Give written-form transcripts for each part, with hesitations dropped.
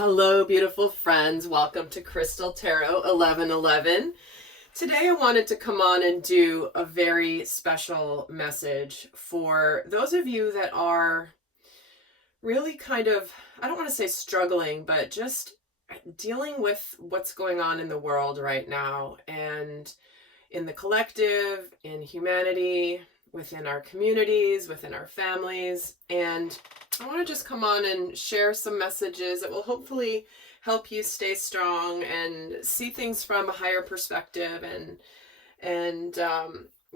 Hello, beautiful friends. Welcome to Crystal Tarot 1111. Today I wanted to come on and do a very special message for those of you that are really kind of, I don't want to say struggling, but just dealing with what's going on in the world right now and in the collective, in humanity, within our communities, within our families. And I want to just come on and share some messages that will hopefully help you stay strong and see things from a higher perspective and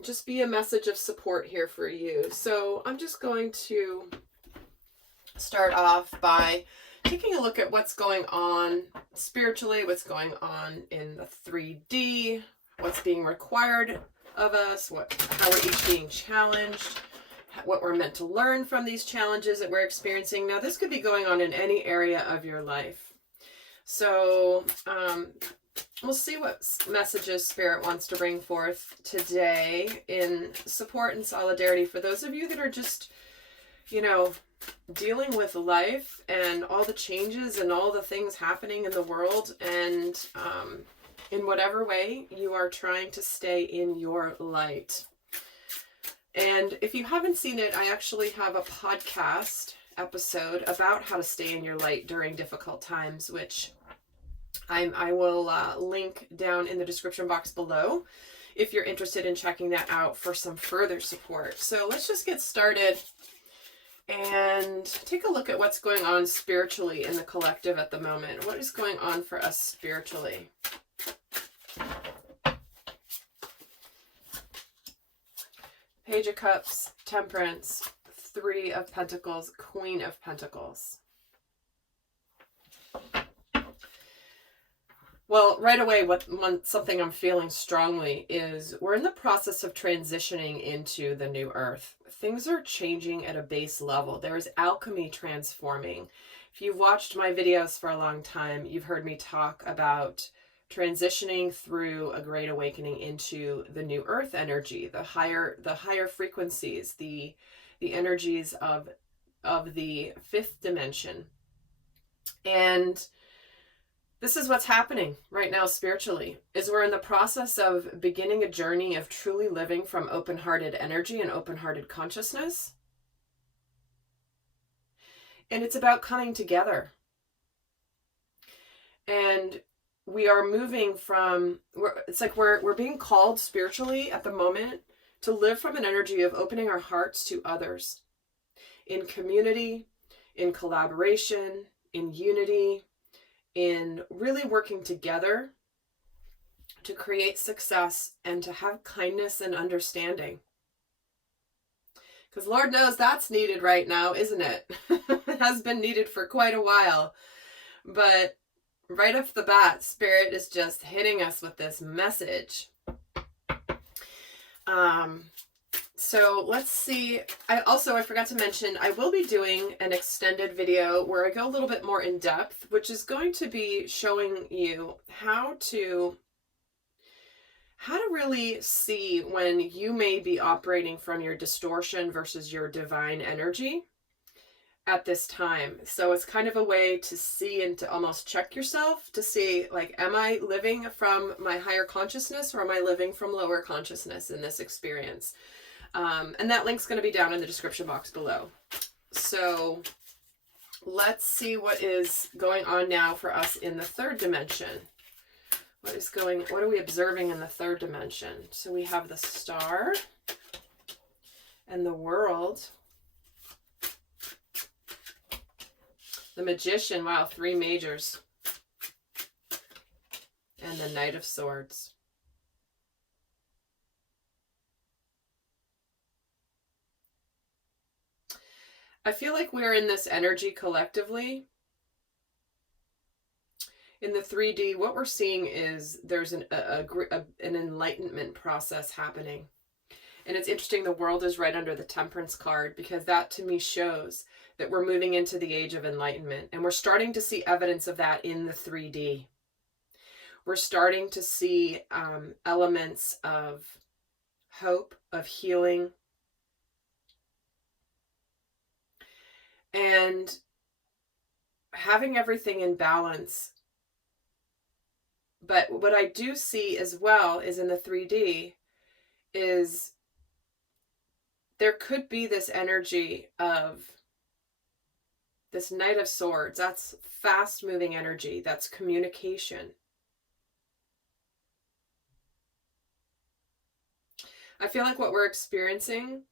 just be a message of support here for you. So I'm just going to start off by taking a look at what's going on spiritually, what's going on in the 3D, what's being required of us, how we're each being challenged, what we're meant to learn from these challenges that we're experiencing. Now, this could be going on in any area of your life. So we'll see what messages Spirit wants to bring forth today in support and solidarity for those of you that are just, dealing with life and all the changes and all the things happening in the world, and in whatever way you are trying to stay in your light. And if you haven't seen it, I actually have a podcast episode about how to stay in your light during difficult times, which I will link down in the description box below if you're interested in checking that out for some further support. So let's just get started and take a look at what's going on spiritually in the collective at the moment. What is going on for us spiritually? Page of Cups, Temperance, Three of Pentacles, Queen of Pentacles. Well, right away, something I'm feeling strongly is we're in the process of transitioning into the new earth. Things are changing at a base level. There is alchemy transforming. If you've watched my videos for a long time, you've heard me talk about transitioning through a great awakening into the new earth energy, the higher frequencies, the energies of the fifth dimension. And this is what's happening right now spiritually, is we're in the process of beginning a journey of truly living from open-hearted energy and open-hearted consciousness. And it's about coming together. And we are moving from, it's like we're being called spiritually at the moment to live from an energy of opening our hearts to others in community, in collaboration, in unity, in really working together to create success and to have kindness and understanding. Because Lord knows that's needed right now, isn't it? It has been needed for quite a while. But right off the bat, Spirit is just hitting us with this message. So let's see. I forgot to mention, I will be doing an extended video where I go a little bit more in depth, which is going to be showing you how to really see when you may be operating from your distortion versus your divine energy at this time. So it's kind of a way to see and to almost check yourself to see, like, am I living from my higher consciousness or am I living from lower consciousness in this experience? And that link's going to be down in the description box below. So let's see what is going on now for us in the third dimension. What are we observing in the third dimension? So we have the Star and the World. The Magician, wow, 3 majors. And the Knight of Swords. I feel like we're in this energy collectively. In the 3D, what we're seeing is there's an enlightenment process happening. And it's interesting, the World is right under the Temperance card, because that to me shows that we're moving into the age of enlightenment. And we're starting to see evidence of that in the 3D. We're starting to see elements of hope, of healing. And having everything in balance. But what I do see as well is in the 3D is there could be this energy of this Knight of Swords. That's fast moving energy. That's communication. I feel like what we're experiencing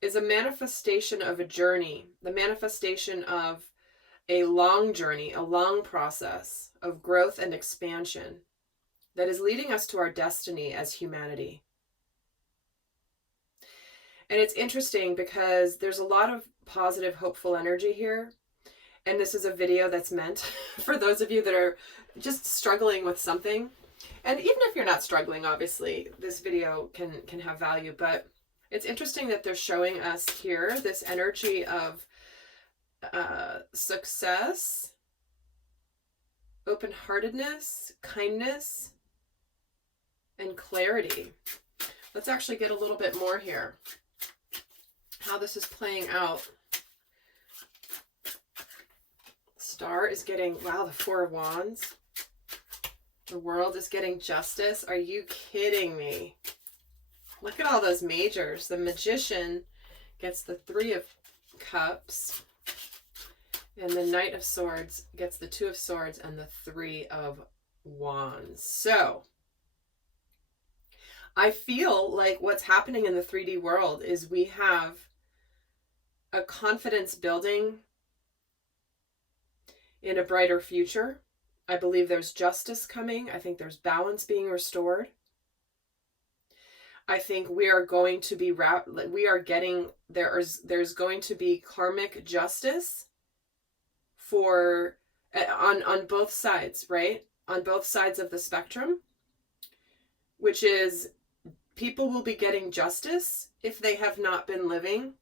is a manifestation of a journey, the manifestation of a long journey, a long process of growth and expansion that is leading us to our destiny as humanity. And it's interesting because there's a lot of positive, hopeful energy here. And this is a video that's meant for those of you that are just struggling with something. And even if you're not struggling, obviously, this video can have value. But it's interesting that they're showing us here this energy of success, open-heartedness, kindness, and clarity. Let's actually get a little bit more here. How this is playing out. Star is getting, wow, the Four of Wands. The World is getting justice. Are you kidding me? Look at all those majors. The Magician gets the Three of Cups. And the Knight of Swords gets the Two of Swords and the Three of Wands. So, I feel like what's happening in the 3D world is we have a confidence building in a brighter future. I believe there's justice coming. I think there's balance being restored. I think we are going to be there's going to be karmic justice for on both sides, right? On both sides of the spectrum, which is people will be getting justice if they have not been living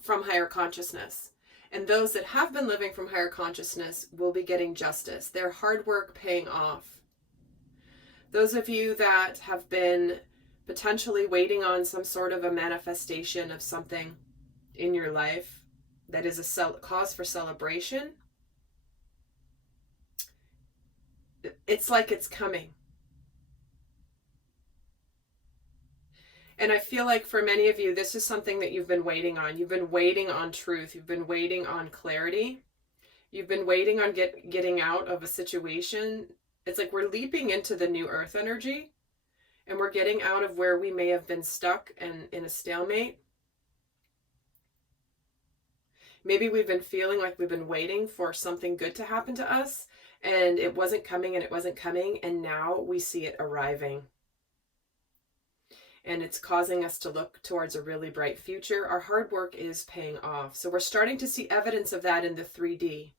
from higher consciousness. And those that have been living from higher consciousness will be getting justice. Their hard work paying off. Those of you that have been potentially waiting on some sort of a manifestation of something in your life that is a cause for celebration, it's like it's coming. And I feel like for many of you, this is something that you've been waiting on. You've been waiting on truth. You've been waiting on clarity. You've been waiting on getting out of a situation. It's like we're leaping into the new earth energy, and we're getting out of where we may have been stuck and in a stalemate. Maybe we've been feeling like we've been waiting for something good to happen to us, and it wasn't coming and it wasn't coming, and now we see it arriving. And it's causing us to look towards a really bright future. Our hard work is paying off. So we're starting to see evidence of that in the 3D.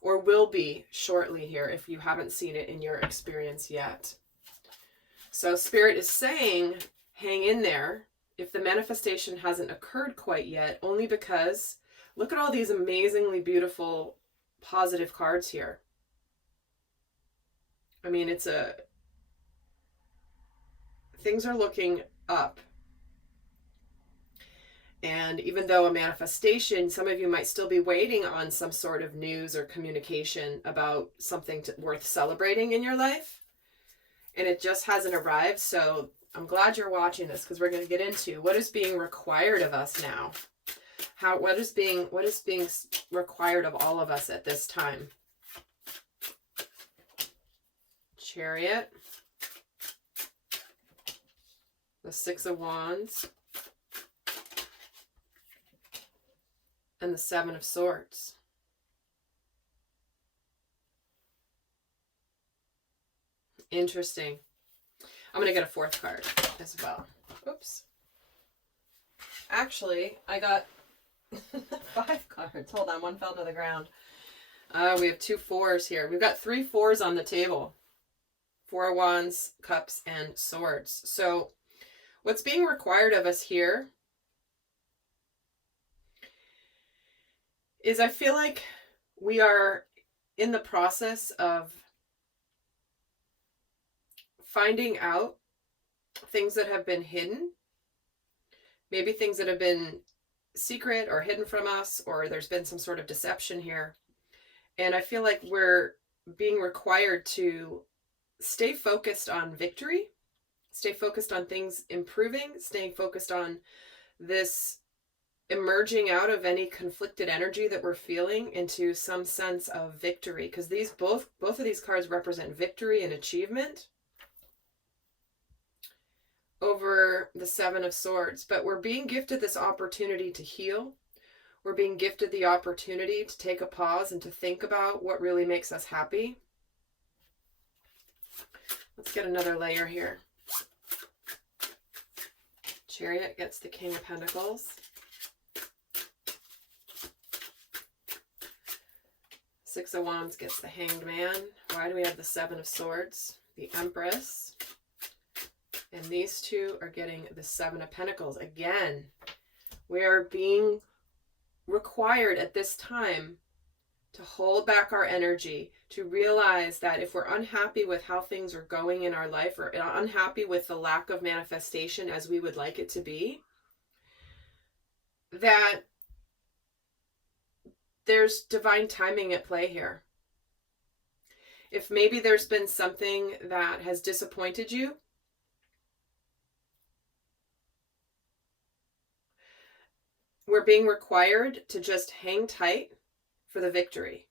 Or will be shortly here if you haven't seen it in your experience yet. So Spirit is saying, hang in there if the manifestation hasn't occurred quite yet, only because look at all these amazingly beautiful positive cards here. I mean, things are looking up. And even though a manifestation, some of you might still be waiting on some sort of news or communication about something worth celebrating in your life. And it just hasn't arrived. So I'm glad you're watching this, because we're going to get into what is being required of us now. What is being required of all of us at this time. Chariot. The Six of Wands. And the Seven of Swords. Interesting. I'm going to get a fourth card as well. Oops. Actually, I got 5 cards. Hold on, one fell to the ground. We have 2 4s here. We've got 3 4s on the table. 4 of Wands, Cups, and Swords. So what's being required of us here is I feel like we are in the process of finding out things that have been hidden, maybe things that have been secret or hidden from us, or there's been some sort of deception here. And I feel like we're being required to stay focused on victory, stay focused on things improving, staying focused on this emerging out of any conflicted energy that we're feeling into some sense of victory, because these both of these cards represent victory and achievement over the Seven of Swords. But we're being gifted this opportunity to heal. We're being gifted the opportunity to take a pause and to think about what really makes us happy. Let's get another layer here. Chariot gets the King of Pentacles. Six of Wands gets the Hanged Man. Why do we have the Seven of Swords? The Empress. And these two are getting the Seven of Pentacles. Again, we are being required at this time to hold back our energy, to realize that if we're unhappy with how things are going in our life, or unhappy with the lack of manifestation as we would like it to be, that there's divine timing at play here. If maybe there's been something that has disappointed you, we're being required to just hang tight for the victory.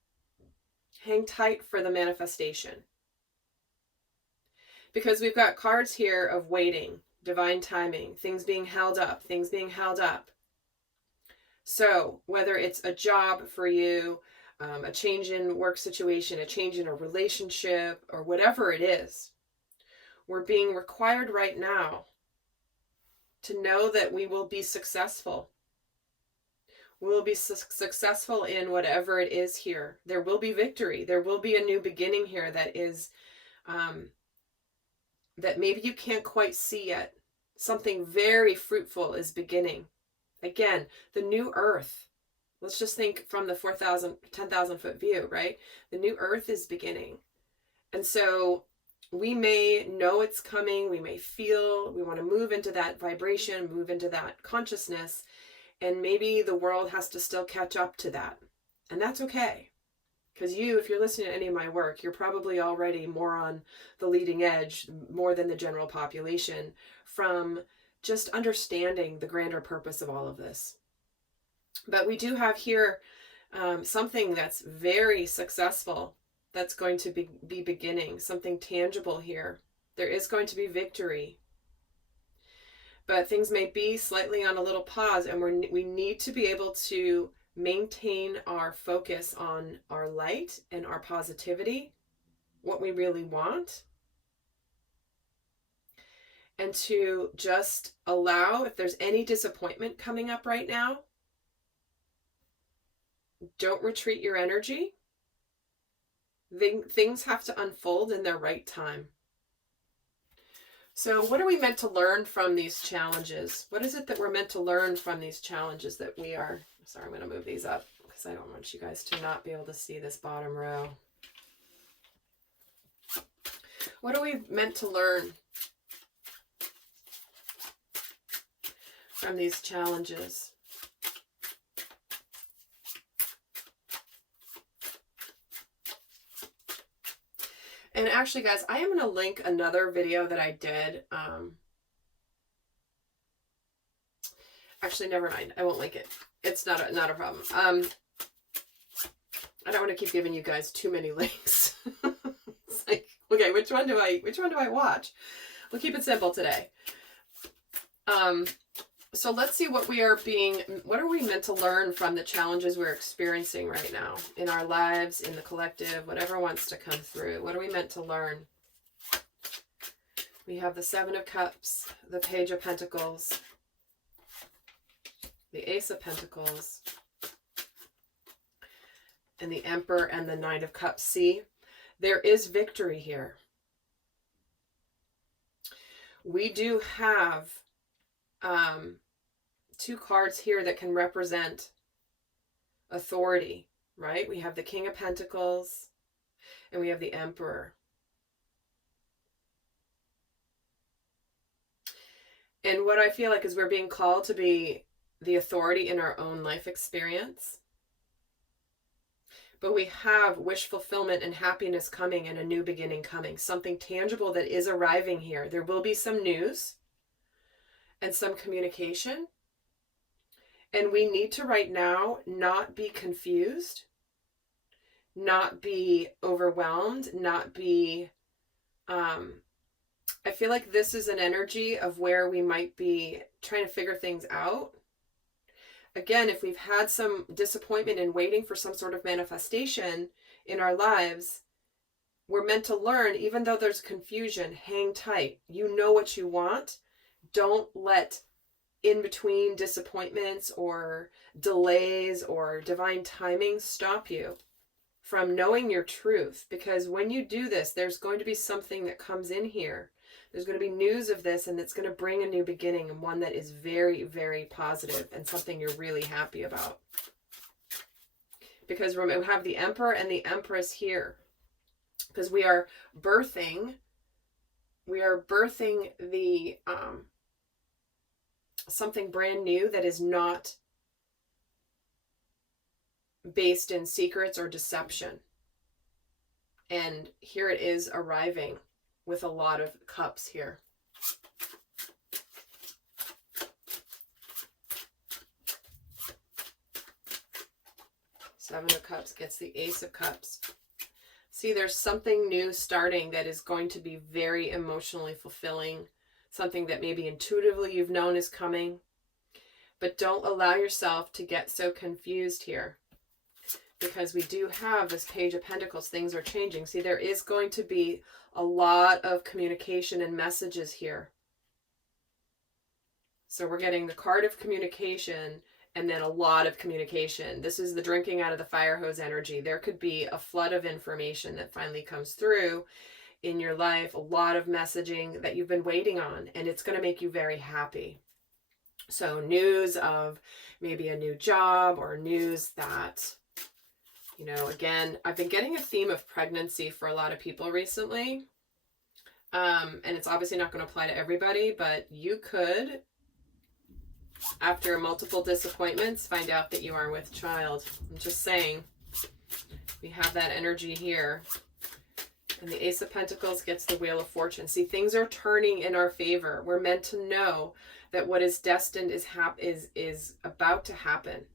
Hang tight for the manifestation. Because we've got cards here of waiting, divine timing, things being held up, things being held up. So whether it's a job for you, a change in work situation, a change in a relationship, or whatever it is, we're being required right now to know that we will be successful. We will be successful in whatever it is here. There will be victory. There will be a new beginning here that is, that maybe you can't quite see yet. Something very fruitful is beginning. Again, the new earth. Let's just think from the 10,000 foot view, right? The new earth is beginning. And so we may know it's coming. We may feel we want to move into that vibration, move into that consciousness. And maybe the world has to still catch up to that. And that's okay. Because if you're listening to any of my work, you're probably already more on the leading edge, more than the general population, from just understanding the grander purpose of all of this. But we do have here something that's very successful that's going to be beginning, something tangible here. There is going to be victory. But things may be slightly on a little pause, and we need to be able to maintain our focus on our light and our positivity, what we really want, and to just allow, if there's any disappointment coming up right now, don't retreat your energy. Things have to unfold in their right time. So what are we meant to learn from these challenges? What is it that we're meant to learn from these challenges that we are... Sorry, I'm going to move these up because I don't want you guys to not be able to see this bottom row. What are we meant to learn from these challenges? And actually, guys, I am going to link another video that I did. Actually, never mind. I won't link it. It's not a problem. I don't want to keep giving you guys too many links. It's like, okay, which one do I watch? We'll keep it simple today. So let's see what are we meant to learn from the challenges we're experiencing right now in our lives, in the collective, whatever wants to come through. What are we meant to learn? We have the Seven of Cups, the Page of Pentacles, the Ace of Pentacles, and the Emperor and the Knight of Cups. See, there is victory here. We do have two cards here that can represent authority, right? We have the King of Pentacles and we have the Emperor. And what I feel like is we're being called to be the authority in our own life experience. But we have wish fulfillment and happiness coming and a new beginning coming, something tangible that is arriving here. There will be some news and some communication. And we need to right now not be confused, not be overwhelmed, not be, I feel like this is an energy of where we might be trying to figure things out. Again, if we've had some disappointment in waiting for some sort of manifestation in our lives, we're meant to learn, even though there's confusion, hang tight. You know what you want. Don't let in between disappointments or delays or divine timing stop you from knowing your truth. Because when you do this, there's going to be something that comes in here. There's going to be news of this, and it's going to bring a new beginning, and one that is very, very positive and something you're really happy about. Because we have the Emperor and the Empress here. Because we are birthing the something brand new that is not based in secrets or deception. And here it is arriving with a lot of cups here. Seven of Cups gets the Ace of Cups. See, there's something new starting that is going to be very emotionally fulfilling. Something that maybe intuitively you've known is coming. But don't allow yourself to get so confused here. Because we do have this Page of Pentacles. Things are changing. See, there is going to be a lot of communication and messages here. So we're getting the card of communication and then a lot of communication. This is the drinking out of the fire hose energy. There could be a flood of information that finally comes through in your life, a lot of messaging that you've been waiting on, and it's going to make you very happy. So news of maybe a new job, or news that, you know, again, I've been getting a theme of pregnancy for a lot of people recently. And it's obviously not going to apply to everybody, but you could, after multiple disappointments, find out that you are with child. I'm just saying, we have that energy here. And the Ace of Pentacles gets the Wheel of Fortune. See, things are turning in our favor. We're meant to know that what is destined is about to happen.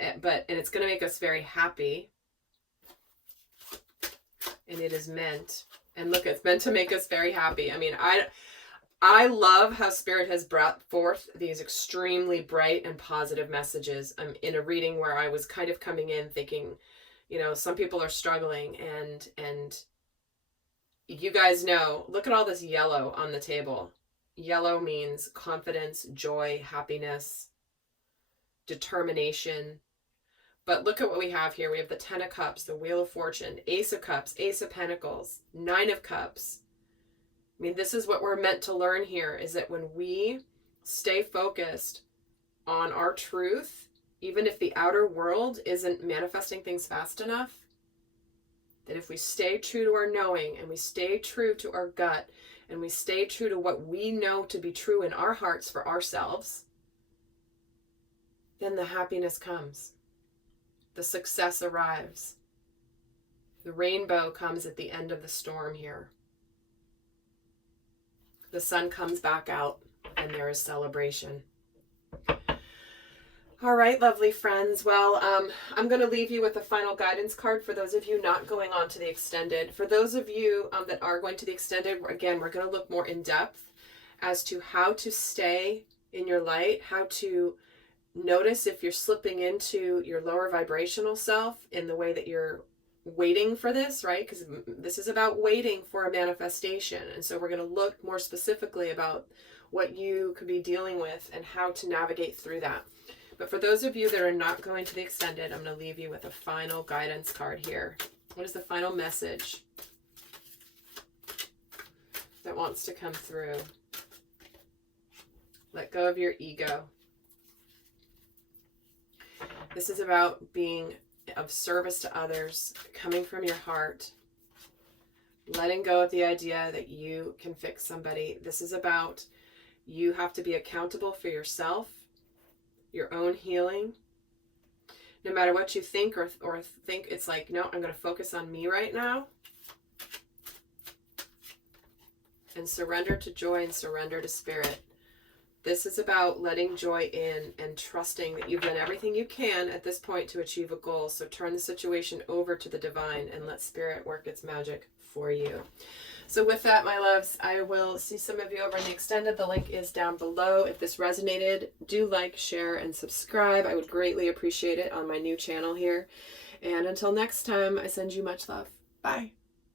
And it's going to make us very happy. And it is meant. And look, it's meant to make us very happy. I mean, I love how Spirit has brought forth these extremely bright and positive messages. I'm in a reading where I was kind of coming in thinking, you know, some people are struggling, and you guys know, look at all this yellow on the table. Yellow means confidence, joy, happiness, determination. But look at what we have here. We have the Ten of Cups, the Wheel of Fortune, Ace of Cups, Ace of Pentacles, Nine of Cups. I mean, this is what we're meant to learn here, is that when we stay focused on our truth, even if the outer world isn't manifesting things fast enough, that if we stay true to our knowing, and we stay true to our gut, and we stay true to what we know to be true in our hearts for ourselves, then the happiness comes. The success arrives. The rainbow comes at the end of the storm here. The sun comes back out, and there is celebration. All right, lovely friends. Well, I'm going to leave you with a final guidance card for those of you not going on to the extended. For those of you that are going to the extended, again, we're going to look more in depth as to how to stay in your light, how to notice if you're slipping into your lower vibrational self in the way that you're waiting for this, right? Because this is about waiting for a manifestation. And so we're going to look more specifically about what you could be dealing with and how to navigate through that. But for those of you that are not going to the extended, I'm going to leave you with a final guidance card here. What is the final message that wants to come through? Let go of your ego. This is about being of service to others, coming from your heart, letting go of the idea that you can fix somebody. This is about you have to be accountable for yourself. your own healing. No matter what you think or think, it's like, no, I'm going to focus on me right now. And surrender to joy and surrender to spirit. This is about letting joy in and trusting that you've done everything you can at this point to achieve a goal. So turn the situation over to the divine and let spirit work its magic for you. So with that, my loves, I will see some of you over in the extended. The link is down below. If this resonated, do like, share, and subscribe. I would greatly appreciate it on my new channel here. And until next time, I send you much love. Bye.